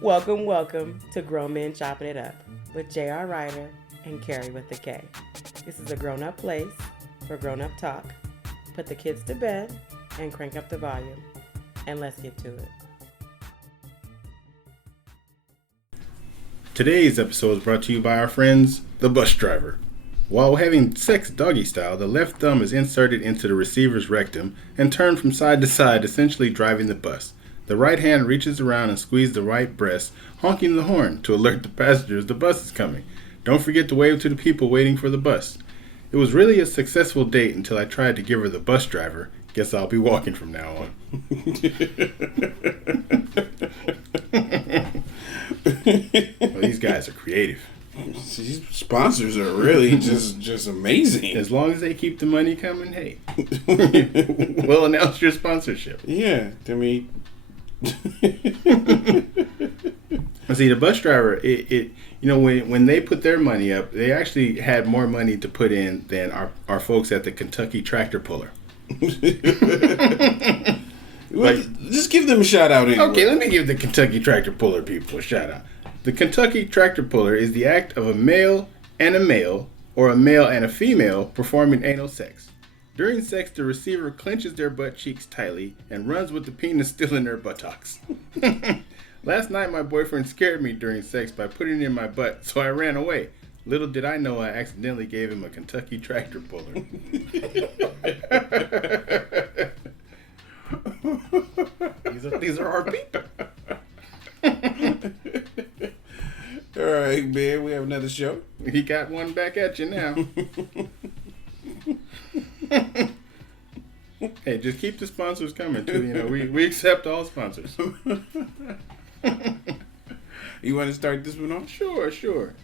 Welcome to Grown Men Chopping It Up with J.R. Ryder and Kerry with the K. This is a grown-up place for grown-up talk. Put the kids to bed and crank up the volume. And let's get to it. Today's episode is brought to you by our friends, the bus driver. While having sex doggy style, the left thumb is inserted into the receiver's rectum and turned from side to side, essentially driving the bus. The right hand reaches around and squeezes the right breast, honking the horn to alert the passengers the bus is coming. Don't forget to wave to the people waiting for the bus. It was really a successful date until I tried to give her the bus driver. Guess I'll be walking from now on. Well, these guys are creative. These sponsors are really just amazing. As long as they keep the money coming, hey, we'll announce your sponsorship. Yeah, I mean, see, the bus driver, when they put their money up, they actually had more money to put in than our folks at the Kentucky Tractor Puller. Just give them a shout out anyway. Okay, let me give the Kentucky Tractor Puller people a shout out. The Kentucky Tractor Puller is the act of a male and a male, or a male and a female, performing anal sex. During sex, the receiver clenches their butt cheeks tightly and runs with the penis still in their buttocks. Last night, my boyfriend scared me during sex by putting it in my butt, so I ran away. Little did I know I accidentally gave him a Kentucky Tractor Puller. These are our people. All right, man. We have another show. He got one back at you now. Hey, just keep the sponsors coming too. We accept all sponsors. You want to start this one off? Sure.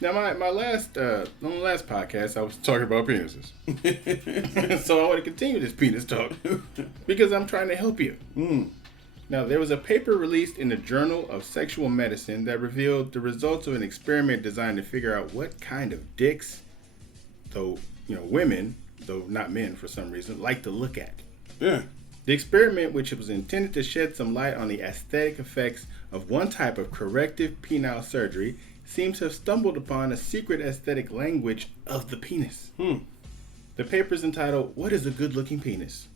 Now, on the last podcast, I was talking about penises. So I want to continue this penis talk because I'm trying to help you. Now, there was a paper released in the Journal of Sexual Medicine that revealed the results of an experiment designed to figure out what kind of dicks, women, though not men for some reason, like to look at. Yeah. The experiment, which was intended to shed some light on the aesthetic effects of one type of corrective penile surgery, seems to have stumbled upon a secret aesthetic language of the penis. The paper is entitled, "What is a Good-Looking Penis?"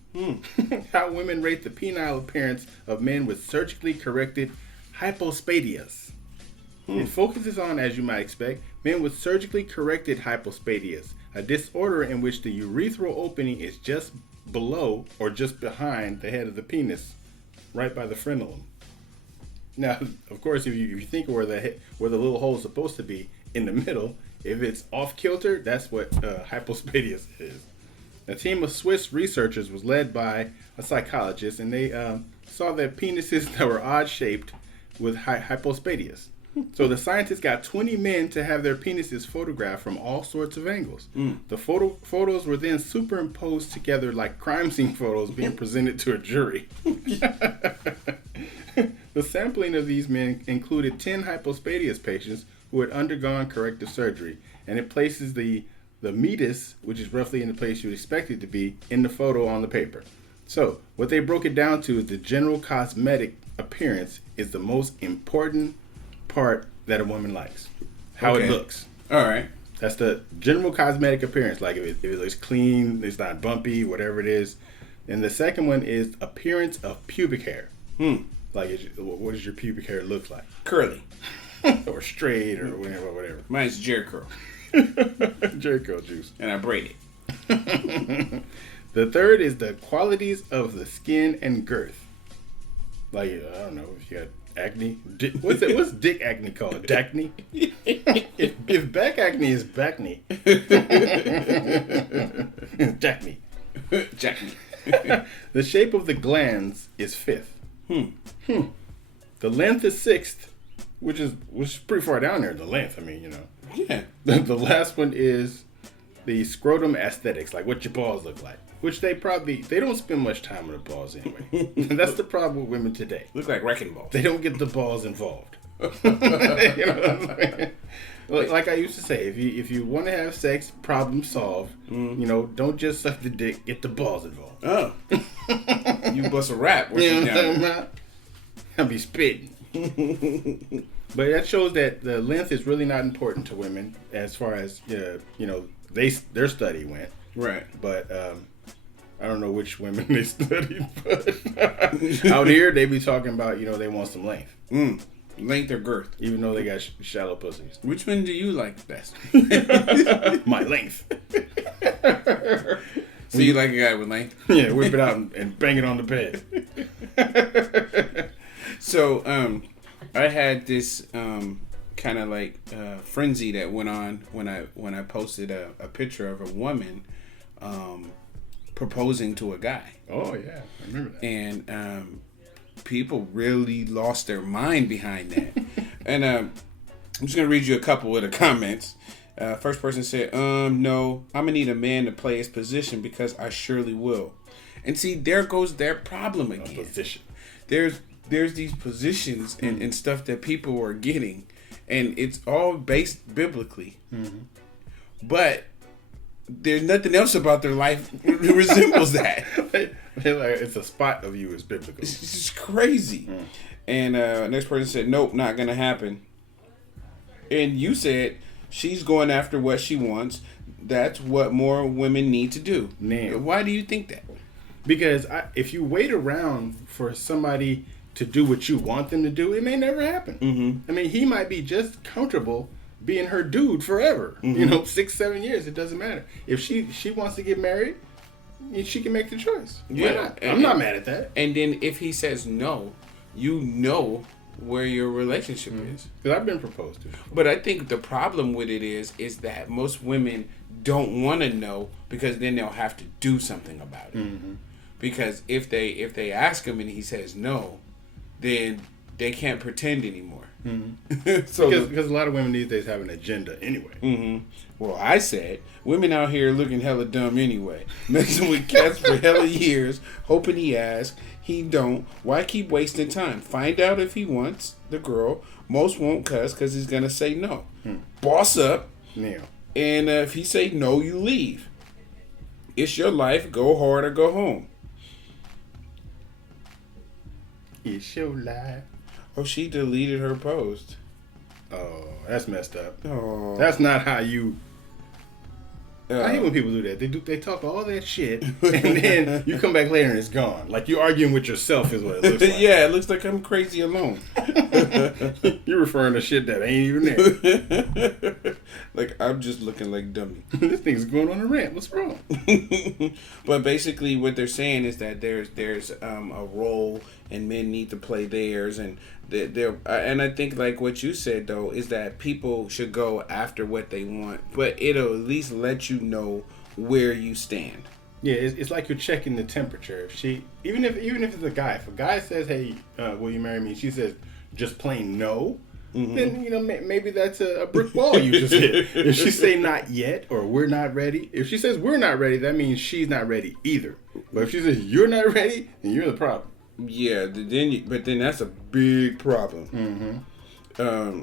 How women rate the penile appearance of men with surgically corrected hypospadias. It focuses on, as you might expect, men with surgically corrected hypospadias, a disorder in which the urethral opening is just below or just behind the head of the penis, right by the frenulum. Now, of course, if you think where the little hole is supposed to be, in the middle, if it's off kilter, that's what hypospadias is. A team of Swiss researchers was led by a psychologist, and they saw that penises that were odd-shaped with hypospadias. So the scientists got 20 men to have their penises photographed from all sorts of angles. The photos were then superimposed together like crime scene photos being presented to a jury. The sampling of these men included 10 hypospadias patients who had undergone corrective surgery, and it places the meatus, which is roughly in the place you would expect it to be, in the photo on the paper. So, what they broke it down to is the general cosmetic appearance is the most important part that a woman likes. How it looks. All right. That's the general cosmetic appearance. Like if it looks clean, it's not bumpy, whatever it is. And the second one is appearance of pubic hair. Like, what does your pubic hair look like? Curly. Or straight or whatever. Mine's Jerry curl. Jerry curl juice. And I braid it. The third is the qualities of the skin and girth. Like, I don't know, if you got acne. What's dick acne called? Dacne? if back acne is backney. Dacne. The shape of the glands is fifth. The length is sixth, which is pretty far down there, the length, Yeah. The last one is the scrotum aesthetics, like what your balls look like. Which they don't spend much time on the balls anyway. That's the problem with women today. Look like wrecking balls. They don't get the balls involved. You know what I'm saying? Like I used to say, if you want to have sex, problem solved. Don't just suck the dick, get the balls involved. Oh. You bust a rap. You know what I'm talking about? I'll be spitting. But that shows that the length is really not important to women as far as their study went. Right. But I don't know which women they studied, but out here they be talking about they want some length. Length or girth. Even though they got shallow pussies. Which one do you like best? My length. So you like a guy with length? Yeah, whip it out and bang it on the bed. So, I had this kind of like frenzy that went on when I posted a picture of a woman proposing to a guy. Oh yeah, I remember that. And people really lost their mind behind that. And I'm just gonna read you a couple of the comments. First person said, no, I'm gonna need a man to play his position because I surely will. And see, there goes their problem again. Position. There's these positions and stuff that people are getting, and it's all based biblically. Mm-hmm. But there's nothing else about their life that resembles that. It's a spot of you is biblical. It's just crazy. Mm. And next person said, nope, not gonna happen. And you said she's going after what she wants. That's what more women need to do. Man. Why do you think that? Because if you wait around for somebody to do what you want them to do, it may never happen. Mm-hmm. I mean, he might be just comfortable being her dude forever. Mm-hmm. 6-7 years, it doesn't matter. If she wants to get married, she can make the choice. Yeah. Why not? I'm not mad at that. And then if he says no, you know where your relationship is. Because I've been proposed to. But I think the problem with it is that most women don't want to know because then they'll have to do something about it. Mm-hmm. Because if they ask him and he says no, then they can't pretend anymore. Mm-hmm. So because a lot of women these days have an agenda anyway. Mm-hmm. Well, I said women out here looking hella dumb anyway, messing with cats for hella years, hoping he asks. He don't. Why keep wasting time? Find out if he wants the girl. Most won't cuss because he's gonna say no. Boss up. Yeah. And if he say no, you leave. It's your life. Go hard or go home. It's your life. Oh, she deleted her post. Oh, that's messed up. Oh, that's not how you. I hate when people do that. They talk all that shit, and then you come back later and it's gone. Like you're arguing with yourself is what it looks like. Yeah, it looks like I'm crazy alone. You're referring to shit that ain't even there. Like I'm just looking like dummy. This thing's going on a rant. What's wrong? But basically, what they're saying is that there's a role, and men need to play theirs, and and I think like what you said though is that people should go after what they want, but it'll at least let you know where you stand. Yeah, it's like you're checking the temperature. If even if it's a guy, if a guy says, "Hey, will you marry me?" She says just plain no. Mm-hmm. Then maybe that's a brick wall you just hit. If she say not yet or we're not ready, if she says we're not ready, that means she's not ready either. But if she says you're not ready, then you're the problem. Yeah, then that's a big problem. Mm-hmm.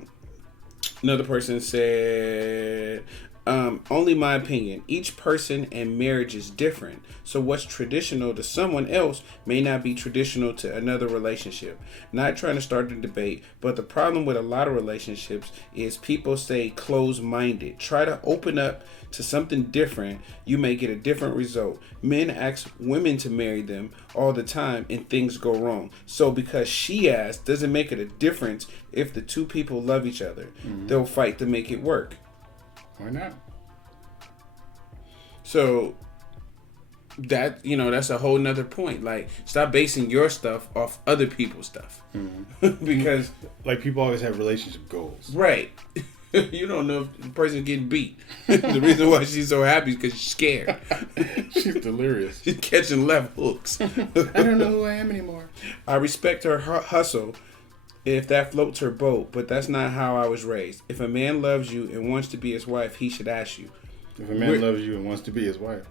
Another person said, only my opinion. Each person and marriage is different. So what's traditional to someone else may not be traditional to another relationship. Not trying to start a debate, but the problem with a lot of relationships is people stay closed-minded. Try to open up to something different, you may get a different result. Men ask women to marry them all the time and things go wrong. So because she asked doesn't make it a difference if the two people love each other. Mm-hmm. They'll fight to make it work. Why not? So that's a whole nother point. Like, stop basing your stuff off other people's stuff. Mm-hmm. Because like people always have relationship goals. Right. You don't know if the person's getting beat. The reason why she's so happy is because she's scared. She's delirious. She's catching left hooks. I don't know who I am anymore. I respect her hustle if that floats her boat, but that's not how I was raised. If a man loves you and wants to be his wife, he should ask you. If a man loves you and wants to be his wife.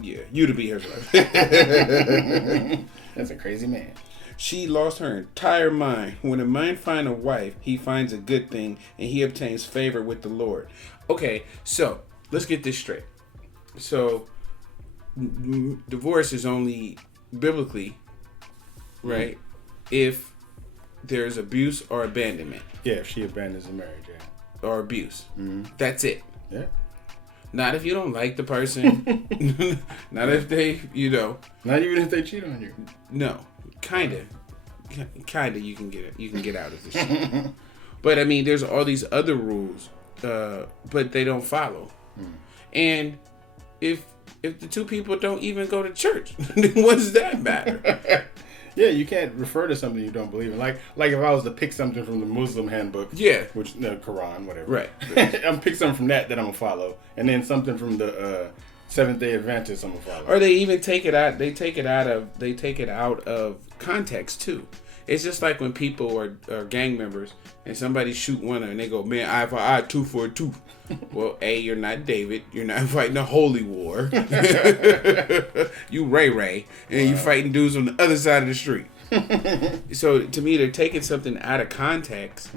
Yeah, you to be his wife. That's a crazy man. She lost her entire mind. When a man finds a wife, he finds a good thing, and he obtains favor with the Lord. Okay, so let's get this straight. So, divorce is only biblically, right? If there's abuse or abandonment. Yeah, if she abandons the marriage, yeah. Or abuse. That's it. Yeah. Not if you don't like the person. Not if they, Not even if they cheat on you. No. Kinda you can get it. You can get out of this shit. But I mean, there's all these other rules, but they don't follow. And if the two people don't even go to church, then what does that matter? Yeah, you can't refer to something you don't believe in. Like if I was to pick something from the Muslim handbook, which the Quran, whatever. Right. I'm pick something from that I'm gonna follow, and then something from the Seventh-day Adventist I'm gonna follow. Or they even take it out. They take it out of context too. It's just like when people are gang members and somebody shoot one and they go, man, eye for eye, tooth for a tooth. Well, A, you're not David. You're not fighting a holy war. You Ray, and you fighting dudes on the other side of the street. So to me, they're taking something out of context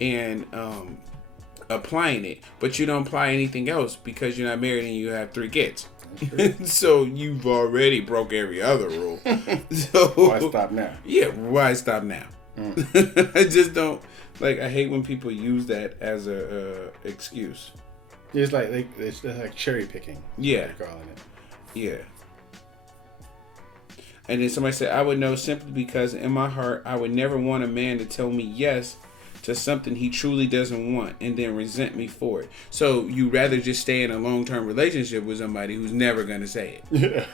and applying it, but you don't apply anything else because you're not married and you have 3 kids. So you've already broke every other rule. So why stop now? Yeah, why stop now? I just don't I hate when people use that as a excuse. It's like cherry picking. Yeah, they're calling it. Yeah. And then somebody said, I would know simply because in my heart I would never want a man to tell me yes to something he truly doesn't want and then resent me for it. So you rather just stay in a long-term relationship with somebody who's never going to say it.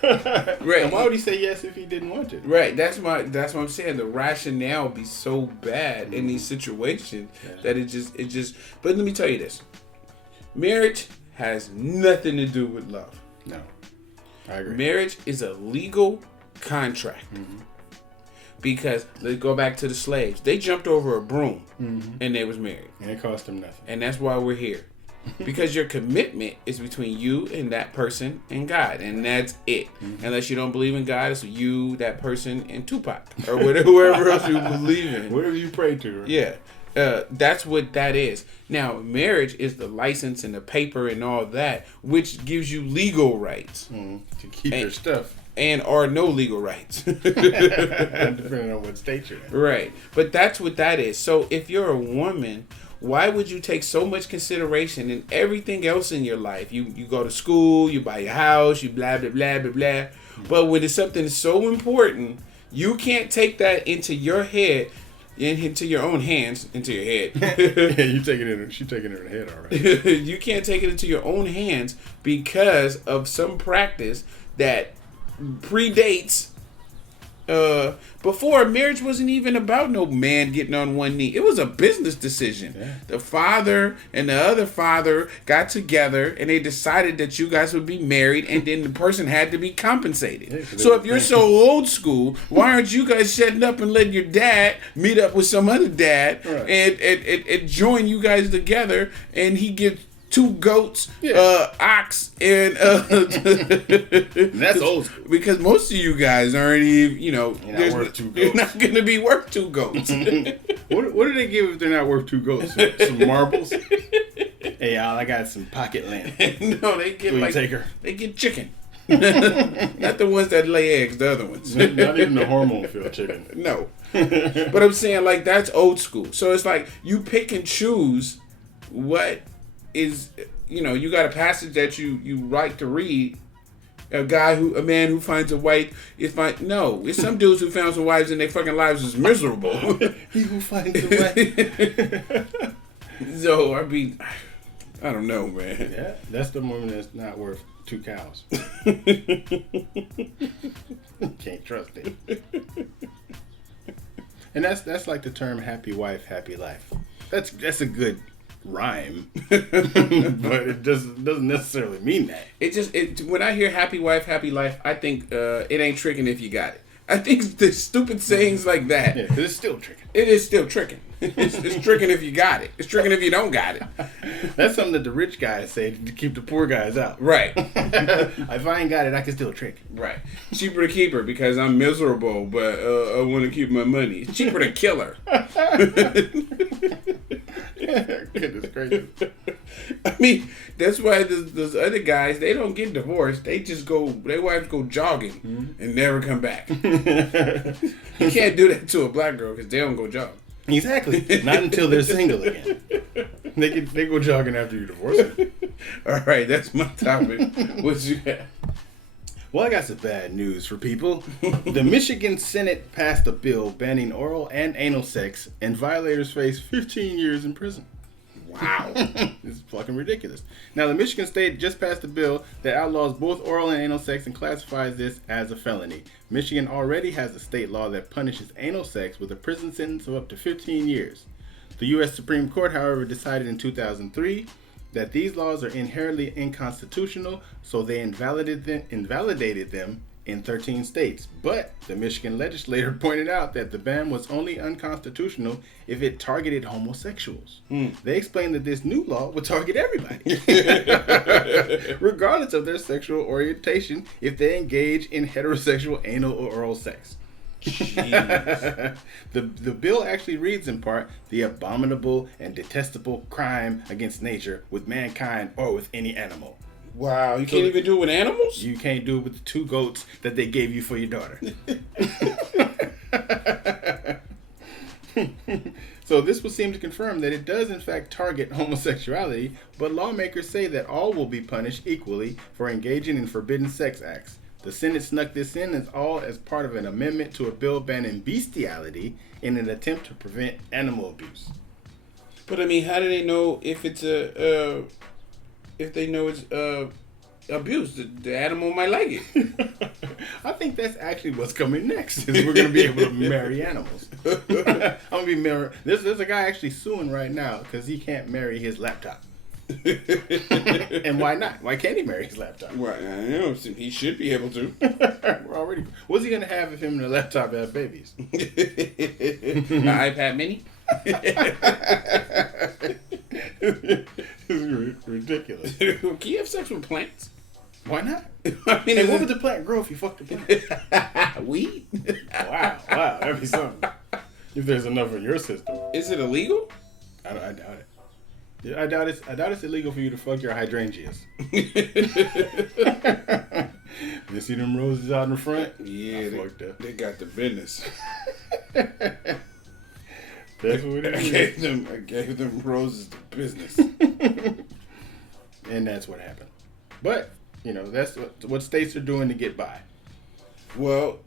Right. And why would he say yes if he didn't want to? Right. That's what I'm saying. The rationale be so bad in these situations that it just. But let me tell you this: marriage has nothing to do with love. No, I agree. Marriage is a legal contract. Because let's go back to the slaves. They jumped over a broom and they was married. And it cost them nothing. And that's why we're here. Because your commitment is between you and that person and God. And that's it. Unless you don't believe in God, it's you, that person, and Tupac. Or whoever else you believe in. Whatever you pray to. Right? Yeah. That's what that is. Now, marriage is the license and the paper and all that, which gives you legal rights. To keep your stuff. And or no legal rights. Depending on what state you're in. Right. But that's what that is. So if you're a woman, why would you take so much consideration in everything else in your life? You go to school, you buy your house, you blah, blah, blah, blah, blah. But when it's something so important, you can't take that into your head, into your own hands, into your head. Yeah, she's taking it in her head already. You can't take it into your own hands because of some practice that predates before marriage wasn't even about no man getting on one knee. It was a business decision. Yeah. The father and the other father got together and they decided that you guys would be married, and then the person had to be compensated. Yeah, so if you're so old school, why aren't you guys setting up and letting your dad meet up with some other dad and join you guys together, and he gets 2 goats, ox, and that's old school. Because most of you guys aren't even, you're not worth 2 goats. You're not going to be worth 2 goats. What do they give if they're not worth 2 goats? Some marbles? Hey, y'all, I got some pocket land. No, they get they get chicken. Not the ones that lay eggs, the other ones. Not even the hormone-filled chicken. No. But I'm saying, that's old school. So it's like you pick and choose what is, you got a passage that you like to read. A man who finds a wife is fine. No, it's some dudes who found some wives and their fucking lives is miserable. He who finds a wife. So I don't know, man. Yeah, that's the woman that's not worth 2 cows. Can't trust it. And that's like the term "happy wife, happy life." That's a good rhyme, but it doesn't necessarily mean that. When I hear happy wife, happy life, I think it ain't tricking if you got it. I think the stupid sayings like that. Yeah, it's still tricking. It is still tricking. It's tricking if you got it. It's tricking if you don't got it. That's something that the rich guys say to keep the poor guys out. Right. If I ain't got it, I can still trick. Right. Cheaper to keep her because I'm miserable, but I want to keep my money. It's cheaper to kill her. Goodness gracious. I mean, that's why those other guys, they don't get divorced. They just their wives go jogging and never come back. You can't do that to a black girl because they don't go jog. Exactly. Not until they're single again. They go jogging after you divorce them. All right, that's my topic. What you got? Well, I got some bad news for people. The Michigan Senate passed a bill banning oral and anal sex, and violators face 15 years in prison. Wow. This is fucking ridiculous. Now, the Michigan state just passed a bill that outlaws both oral and anal sex and classifies this as a felony. Michigan already has a state law that punishes anal sex with a prison sentence of up to 15 years. The U.S. Supreme Court, however, decided in 2003 that these laws are inherently unconstitutional, so they invalidated them in 13 states. But the Michigan legislature pointed out that the ban was only unconstitutional if it targeted homosexuals. They explained that this new law would target everybody, regardless of their sexual orientation, if they engage in heterosexual anal or oral sex. Jeez. The bill actually reads in part, the abominable and detestable crime against nature with mankind or with any animal. Wow, you can't even do it with animals? You can't do it with the 2 goats that they gave you for your daughter. So this would seem to confirm that it does in fact target homosexuality, but lawmakers say that all will be punished equally for engaging in forbidden sex acts. The Senate snuck this in as part of an amendment to a bill banning bestiality in an attempt to prevent animal abuse. But I mean, how do they know if it's if they know it's abuse? The animal might like it. I think that's actually what's coming next. Is we're going to be able to marry animals. I'm going to be married. There's a guy actually suing right now because he can't marry his laptop. And why not? Why can't he marry his laptop? Well, I know he should be able to. We're already. What's he gonna have if him and the laptop have babies? An iPad Mini. It's ridiculous. Can you have sex with plants? Why not? I mean, Hey, what would the plant grow if you fucked the plant? Weed? Wow, that'd be something. If there's enough in your system. Is it illegal? I doubt it. Yeah, I doubt it's illegal for you to fuck your hydrangeas. You see them roses out in the front? Yeah, they got the business. That's what it is. I gave them roses the business. And that's what happened. But, that's what states are doing to get by. Well,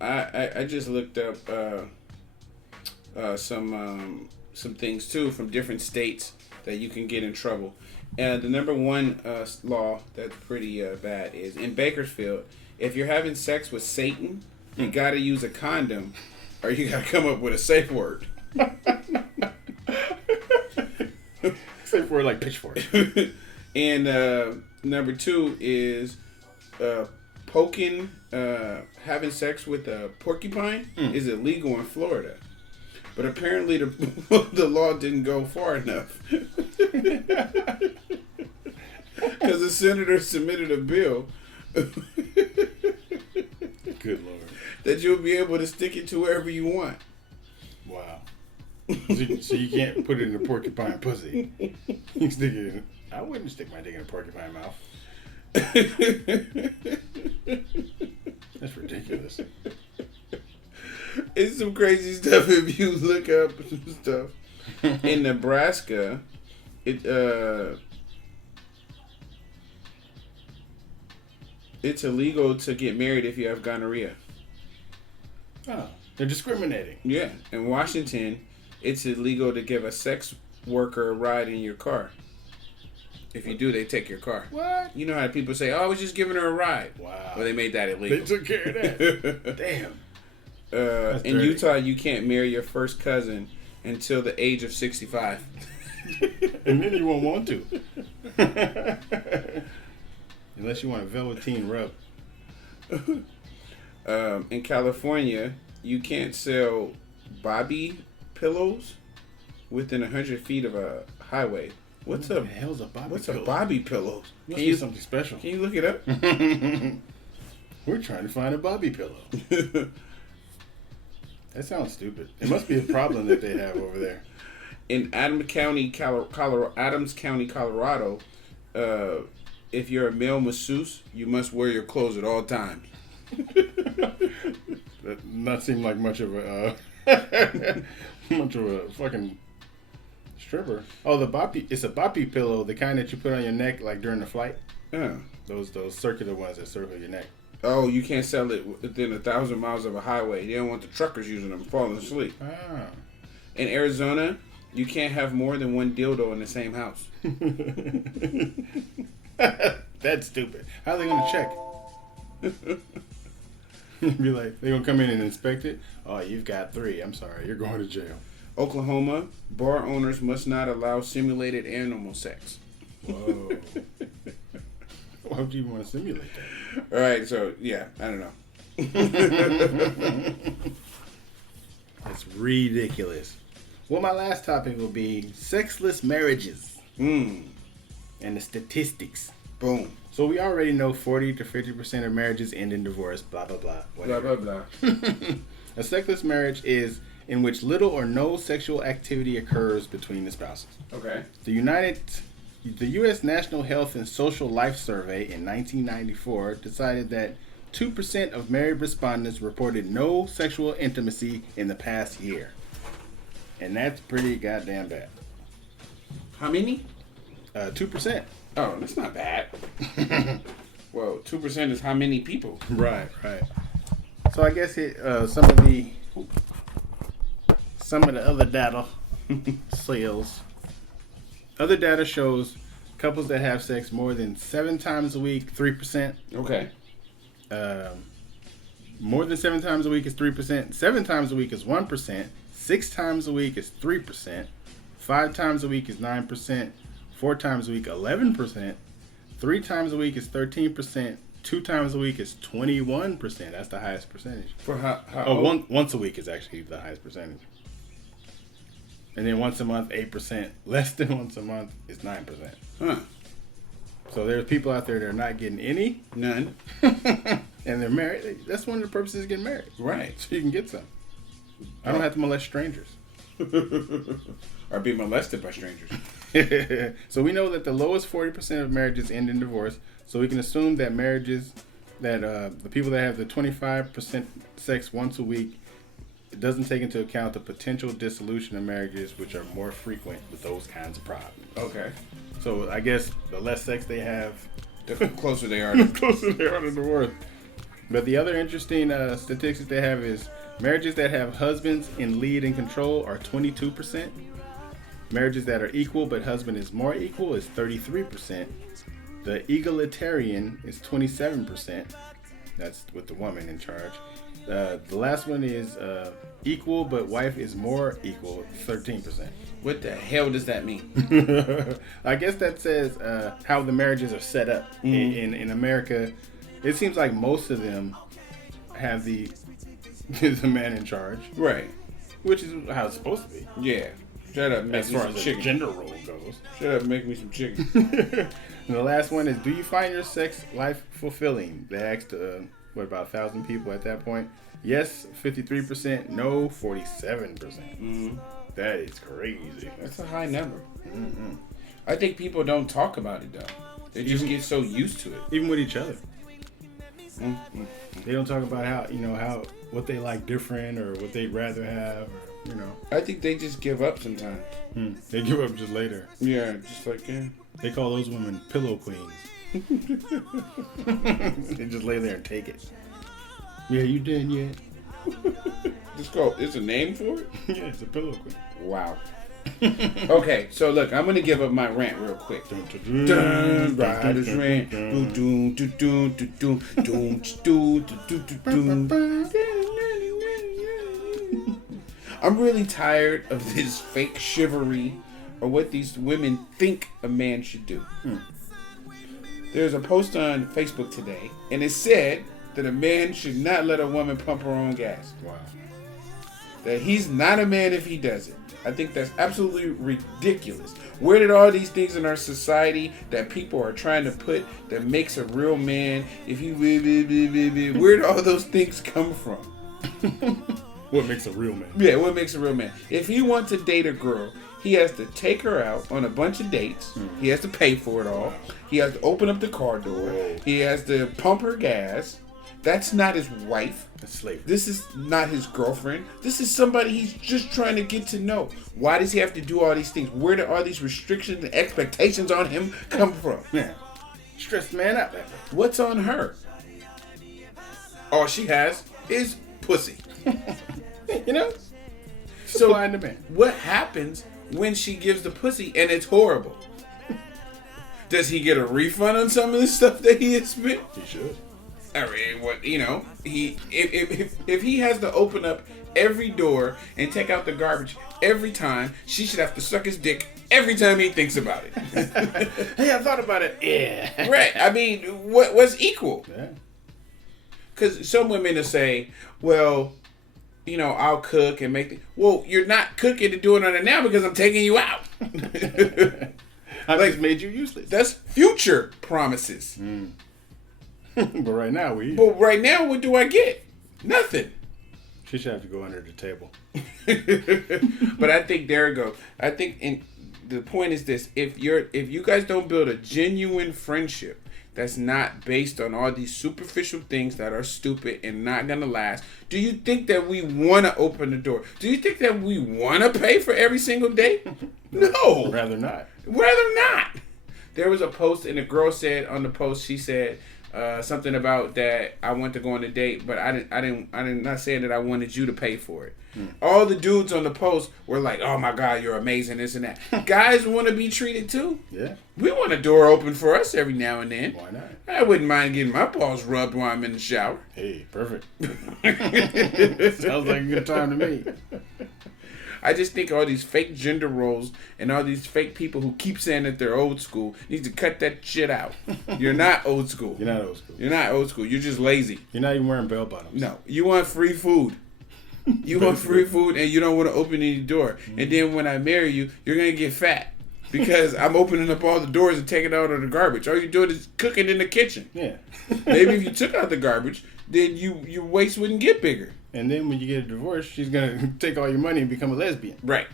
I just looked up some things too from different states that you can get in trouble. And the number one law that's pretty bad is in Bakersfield, if you're having sex with Satan, you got to use a condom or you got to come up with a safe word. Safe word like pitchfork. And number 2 is having sex with a porcupine is illegal in Florida. But apparently the law didn't go far enough. Because the senator submitted a bill Good Lord. that you'll be able to stick it to wherever you want. Wow. So you can't put it in a porcupine pussy. You can stick it in. I wouldn't stick my dick in a porcupine mouth. That's ridiculous. It's some crazy stuff if you look up some stuff. In Nebraska, it's illegal to get married if you have gonorrhea. Oh, they're discriminating. Yeah. In Washington, it's illegal to give a sex worker a ride in your car. If you do, they take your car. What? You know how people say, "Oh, I was just giving her a ride." Wow. Well, they made that illegal. They took care of that. Damn. In dirty. Utah, you can't marry your first cousin until the age of 65. And then you won't want to. Unless you want a velveteen rub. In California, you can't sell bobby pillows within 100 feet of a highway. What's the hell's a bobby What's pillow? a bobby pillow? Must be something special. Can you look it up? We're trying to find a bobby pillow. That sounds stupid. It must be a problem that they have over there. In Adams County, Colorado, if you're a male masseuse, you must wear your clothes at all times. That not seem like much of a Much of a fucking stripper. Oh, the boppy. It's a boppy pillow, the kind that you put on your neck like during the flight. Yeah. Those circular ones that circle your neck. Oh, you can't sell it within 1,000 miles of a highway. They don't want the truckers using them falling asleep. Ah. In Arizona, you can't have more than one dildo in the same house. That's stupid. How are they gonna check? Be like, they gonna come in and inspect it? Oh, you've got 3. I'm sorry, you're going to jail. Oklahoma, bar owners must not allow simulated animal sex. Whoa. Why would you want to simulate that? All right, so yeah, I don't know. That's ridiculous. Well, my last topic will be sexless marriages. And the statistics. Boom. So we already know 40 to 50% of marriages end in divorce, blah, blah, blah. Whatever. Blah, blah, blah. A sexless marriage is in which little or no sexual activity occurs between the spouses. Okay. The U.S. National Health and Social Life Survey in 1994 decided that 2% of married respondents reported no sexual intimacy in the past year. And that's pretty goddamn bad. How many? 2%. Oh, that's not bad. Well, 2% is how many people? Right. So I guess some of the other data sales. Other data shows couples that have sex more than 7 times a week, 3%. Okay. More than 7 times a week is 3%. 7 times a week is 1%. 6 times a week is 3%. 5 times a week is 9%. 4 times a week, 11%. 3 times a week is 13%. 2 times a week is 21%. That's the highest percentage. For how Once a week is actually the highest percentage. And then once a month, 8%. Less than once a month is 9%. Huh. So there's people out there that are not getting any. None. And they're married. That's one of the purposes of getting married. Right. So you can get some. I don't have to molest strangers. Or be molested by strangers. So we know that the lowest 40% of marriages end in divorce. So we can assume that marriages, that the people that have the 25% sex once a week, it doesn't take into account the potential dissolution of marriages, which are more frequent with those kinds of problems. Okay. So I guess the less sex they have, The closer they are. the closer they are to divorce. But the other interesting statistics they have is marriages that have husbands in lead and control are 22%. Marriages that are equal but husband is more equal is 33%. The egalitarian is 27%. That's with the woman in charge. The last one is equal but wife is more equal, 13%. What the hell does that mean? I guess that says how the marriages are set up. In America. It seems like most of them have the man in charge. Right. Which is how it's supposed to be. Yeah. Shut up, make As me far some as the chicken. gender role goes. Shut up, make me some chicken. And the last one is, do you find your sex life fulfilling? They asked, about 1,000 people at that point? Yes, 53%. No, 47%. That is crazy. That's a high number. I think people don't talk about it, though. They just get so used to it. Even with each other. They don't talk about what they like different or what they'd rather have, or, I think they just give up sometimes. They give up just later. Yeah, just like, yeah. They call those women pillow queens. They just lay there and take it. Yeah, you done yet? It's a name for it? Yeah, it's a pillow queen. Wow. Okay, so look, I'm gonna give up my rant real quick. Dun, Riders rant. I'm really tired of this fake chivalry or what these women think a man should do. There's a post on Facebook today, and it said that a man should not let a woman pump her own gas. Wow. That he's not a man if he does it. I think that's absolutely ridiculous. Where did all these things in our society that people are trying to put that makes a real man, if you, where did all those things come from? What makes a real man? Yeah, what makes a real man? If he wants to date a girl, he has to take her out on a bunch of dates. He has to pay for it all. He has to open up the car door. He has to pump her gas. That's not his wife. That's slavery. This is not his girlfriend. This is somebody he's just trying to get to know. Why does he have to do all these things? Where do all these restrictions and expectations on him come from? Yeah. Stress man out. What's on her? All she has is pussy. You know? So Supply and demand. what happens when she gives the pussy and it's horrible? Does he get a refund on some of the stuff that he has spent? He should. I mean, what he if he has to open up every door and take out the garbage every time, she should have to suck his dick every time he thinks about it. Hey, I thought about it. Yeah. Right. I mean, what's equal? Yeah. Because some women will say, well, I'll cook and make well, you're not cooking and doing it now because I'm taking you out. I just made you useless. That's future promises. But right now, But right now, what do I get? Nothing. She should have to go under the table. But I think there we go. I think the point is this: if you guys don't build a genuine friendship that's not based on all these superficial things that are stupid and not gonna last, do you think that we want to open the door? Do you think that we want to pay for every single date? No. Rather not. Rather not. There was a post, and the girl said on the post, she said something about that I want to go on a date, but I didn't not saying that I wanted you to pay for it. All the dudes on the post were like, "Oh my God, you're amazing," this and that. Guys want to be treated too. Yeah. We want a door open for us every now and then. Why not? I wouldn't mind getting my balls rubbed while I'm in the shower. Hey, perfect. Sounds like a good time to me. I just think all these fake gender roles and all these fake people who keep saying that they're old school need to cut that shit out. You're not old school. You're not old school. You're not old school. You're just lazy. You're not even wearing bell bottoms. No. You want free food. You want free food and you don't want to open any door. And then when I marry you, you're going to get fat. Because I'm opening up all the doors and taking out all the garbage. All you're doing is cooking in the kitchen. Yeah. Maybe if you took out the garbage, then your waist wouldn't get bigger. And then when you get a divorce, she's going to take all your money and become a lesbian. Right.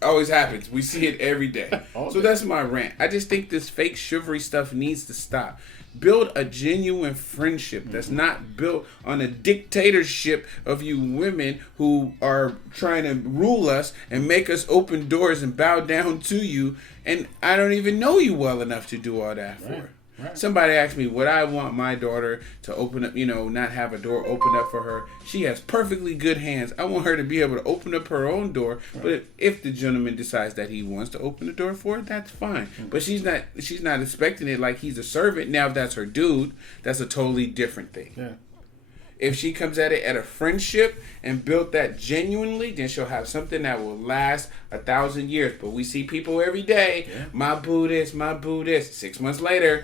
Always happens. We see it every day. So that's my rant. I just think this fake chivalry stuff needs to stop. Build a genuine friendship that's not built on a dictatorship of you women who are trying to rule us and make us open doors and bow down to you. And I don't even know you well enough to do all that for. Right. Somebody asked me, would I want my daughter to open up, not have a door open up for her? She has perfectly good hands. I want her to be able to open up her own door. Right. But if the gentleman decides that he wants to open the door for her, that's fine. But she's not expecting it like he's a servant. Now, if that's her dude, that's a totally different thing. Yeah. If she comes at it at a friendship and built that genuinely, then she'll have something that will last 1,000 years. But we see people every day, my boo this, my boo this. 6 months later,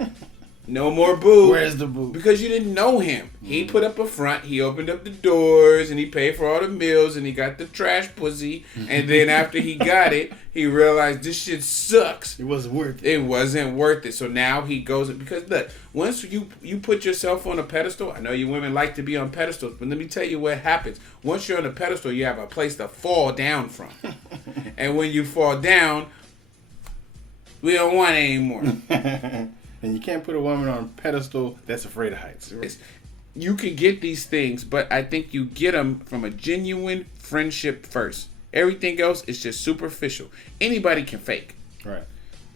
no more boo. Where's the boo? Because you didn't know him. He put up a front, he opened up the doors, and he paid for all the meals, and he got the trash pussy. And then after he got it, he realized this shit sucks. It wasn't worth it. It wasn't worth it. So now he goes, because look, once you put yourself on a pedestal, I know you women like to be on pedestals, but let me tell you what happens. Once you're on a pedestal, you have a place to fall down from. And when you fall down, we don't want it anymore. And you can't put a woman on a pedestal that's afraid of heights. You can get these things, but I think you get them from a genuine friendship first. Everything else is just superficial. Anybody can fake. Right.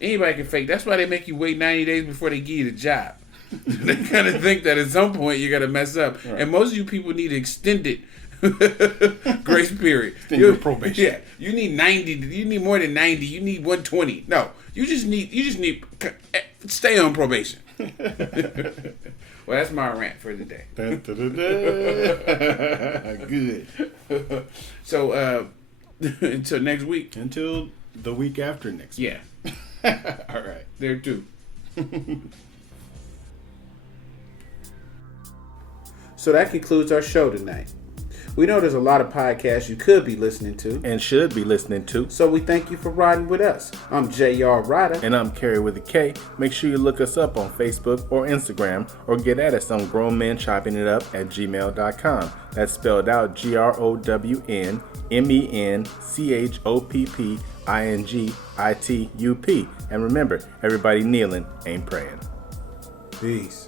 Anybody can fake. That's why they make you wait 90 days before they give you the job. They kind of think that at some point you're going to mess up. Right. And most of you people need extended grace period. Extended probation. Yeah. You need 90. You need more than 90. You need 120. No. You just need stay on probation. Well, that's my rant for the day. Good. So, until next week. Until the week after next week. Yeah. All right. There too. So that concludes our show tonight. We know there's a lot of podcasts you could be listening to. And should be listening to. So we thank you for riding with us. I'm J.R. Rydha. And I'm Kerry with a K. Make sure you look us up on Facebook or Instagram or get at us on grownmenchoppingitup@gmail.com. That's spelled out GROWNMENCHOPPINGITUP. And remember, everybody kneeling ain't praying. Peace.